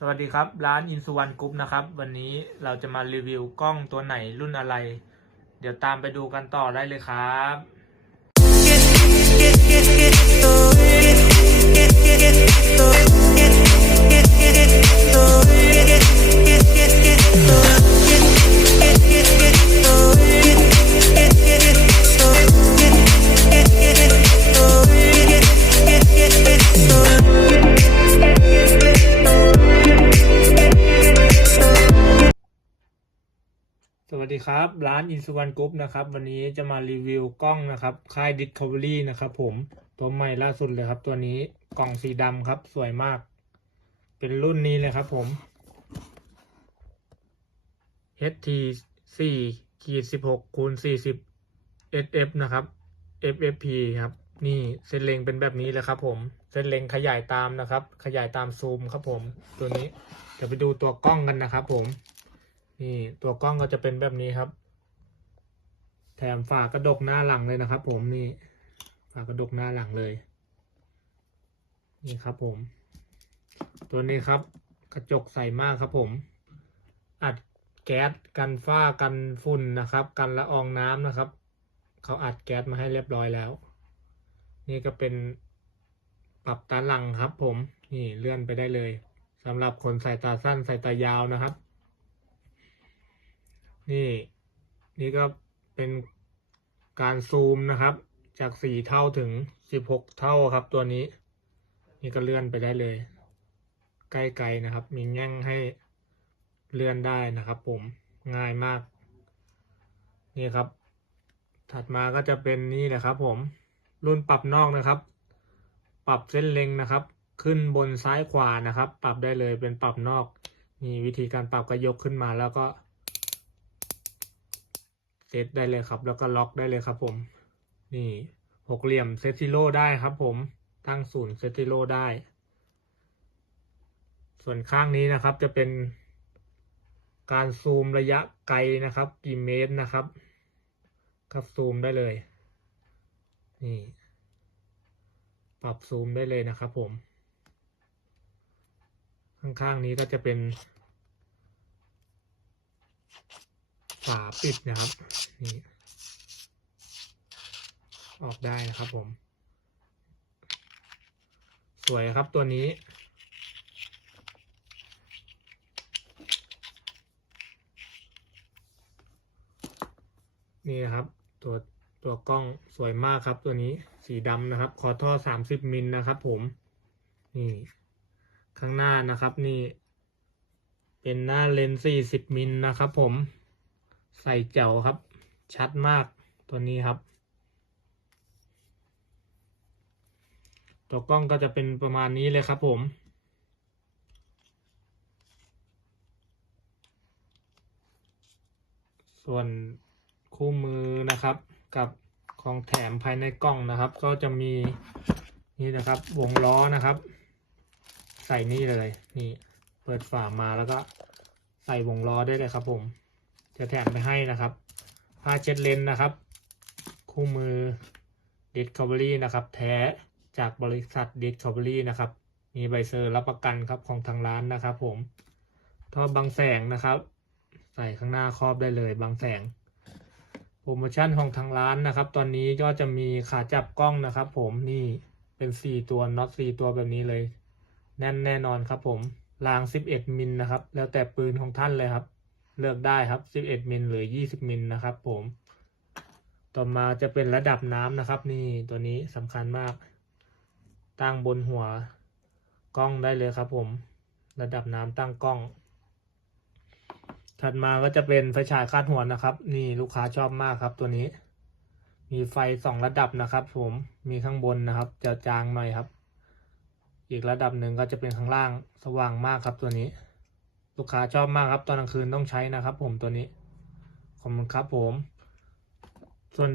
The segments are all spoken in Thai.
สวัสดีครับ ร้านอินสุวรรณกรุ๊ปนะครับ วันนี้เราจะมารีวิวกล้องตัวไหนรุ่นอะไร เดี๋ยวตามไปดูกันต่อได้เลยครับส ครับ ร้านอินสุวรรณกรุ๊ปนะครับ วันนี้จะมารีวิวกล้องนะครับ ค่าย Discovery นะครับผม ตัวใหม่ล่าสุดเลยครับ ตัวนี้กล่องสีดำครับ สวยมาก เป็นรุ่นนี้เลยครับผม HT 4ขีด16คูณ40 SF นะครับ FFP ครับ นี่เส้นเล็งเป็นแบบนี้เลยครับผม เส้นเล็งขยายตามนะครับ ขยายตามซูมครับผม ตัวนี้ เดี๋ยวไปดูตัวกล้องกันนะครับผม นี่ตัวกล้องก็จะเป็นแบบนี้ครับ แถมฝากระดกหน้าหลังเลยนะครับ ผมนี่ ฝากระดกหน้าหลังเลย นี่ครับผม ตัวนี้ครับ กระจกใสมากครับผม อัดแก๊สกันฝ้ากันฝุ่นนะครับ กันละอองน้ำนะครับ เขาอัดแก๊สมาให้เรียบร้อยแล้ว นี่ก็เป็นปรับตาหลังครับ ผม นี่เลื่อนไปได้เลยสำหรับคนสายตาสั้นสายตายาวนะครับ นี่นี่ก็เป็นการซูมนะครับ จากสี่เท่าถึงสิบหกเท่าครับตัวนี้ นี่ก็เลื่อนไปได้เลย ใกล้ไกลนะครับ มีแง่งให้เลื่อนได้นะครับผมง่ายมาก นี่ครับ ถัดมาก็จะเป็นนี่แหละครับ ผมรุ่นปรับนอกนะครับ ปรับเส้นเล็งนะครับ ขึ้นบนซ้ายขวานะครับ ปรับได้เลยเป็นปรับนอก มีวิธีการปรับก็ยกขึ้นมาแล้วก็ เซตได้เลยครับ แล้วก็ล็อกได้เลยครับผม นี่หกเหลี่ยมเซตซิโร่ได้ครับผม ตั้งศูนย์เซตซิโร่ได้ ส่วนข้างนี้นะครับจะเป็นการซูมระยะไกลนะครับ กี่เมตรนะครับก็ซูมได้เลย นี่ ปรับซูมได้เลยนะครับผม ข้างๆนี้ก็จะเป็น ฝาปิดนะครับนี่ออกได้นะครับผม สวยครับตัวนี้ นี่นะครับ ตัวตัวกล้องสวยมากครับตัวนี้สีดำนะครับ คอท่อสามสิบมิลนะครับผม นี่ ข้างหน้านะครับนี่ เป็นหน้าเลนส์สี่สิบมิลนะครับผม ใส่เจ๋วครับ ชัดมากตัวนี้ครับ ตัวกล้องก็จะเป็นประมาณนี้เลยครับผมส่วนคู่มือนะครับกับของแถมภายในกล้องนะครับ ก็จะมีนี่นะครับวงล้อนะครับ ใส่นี่เลยนี่เปิดฝามาแล้วก็ใส่วงล้อได้เลยครับผม จะแถมไปให้นะครับ ผ้าเช็ดเลนส์นะครับ คู่มือ Discovery นะครับ แท้จากบริษัท Discovery นะครับ มีใบเซอร์รับประกันครับของทางร้านนะครับ ผม ท่อบังแสงนะครับ ใส่ข้างหน้าครอบได้เลยบังแสง โปรโมชั่นของทางร้านนะครับ ตอนนี้ก็จะมีขาจับกล้องนะครับ ผมนี่เป็นสี่ตัวน็อตสี่ตัวแบบนี้เลย แน่นแน่นอนครับ ผมรางสิบเอ็ดมิลนะครับ แล้วแต่ปืนของท่านเลยครับ เลือกได้ครับ 11 มิลหรือ 20 มิลนะครับ ผม ต่อมาจะเป็นระดับน้ำนะครับ นี่ตัวนี้สำคัญมาก ตั้งบนหัวกล้องได้เลยครับผม ระดับน้ำตั้งกล้อง ถัดมาก็จะเป็นไฟฉายคาดหัวนะครับ นี่ลูกค้าชอบมากครับ ตัวนี้ มีไฟสองระดับนะครับ ผม มีข้างบนนะครับจะจางหน่อยครับ อีกระดับหนึ่งก็จะเป็นข้างล่างสว่างมากครับตัวนี้ ลูกค้าชอบมากครับ ตอนกลางคืนต้องใช้นะครับ ผมตัวนี้ ขอบคุณครับผม ส่วน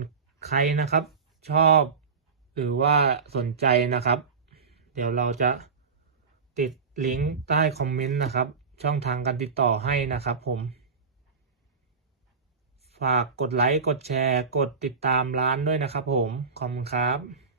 ใครนะครับ ชอบหรือว่าสนใจนะครับ เดี๋ยวเราจะติดลิงก์ใต้คอมเมนต์นะครับ ช่องทางการติดต่อให้นะครับ ผม ฝากกดไลค์กดแชร์ กดติดตามร้านด้วยนะครับ ผมขอบคุณครับ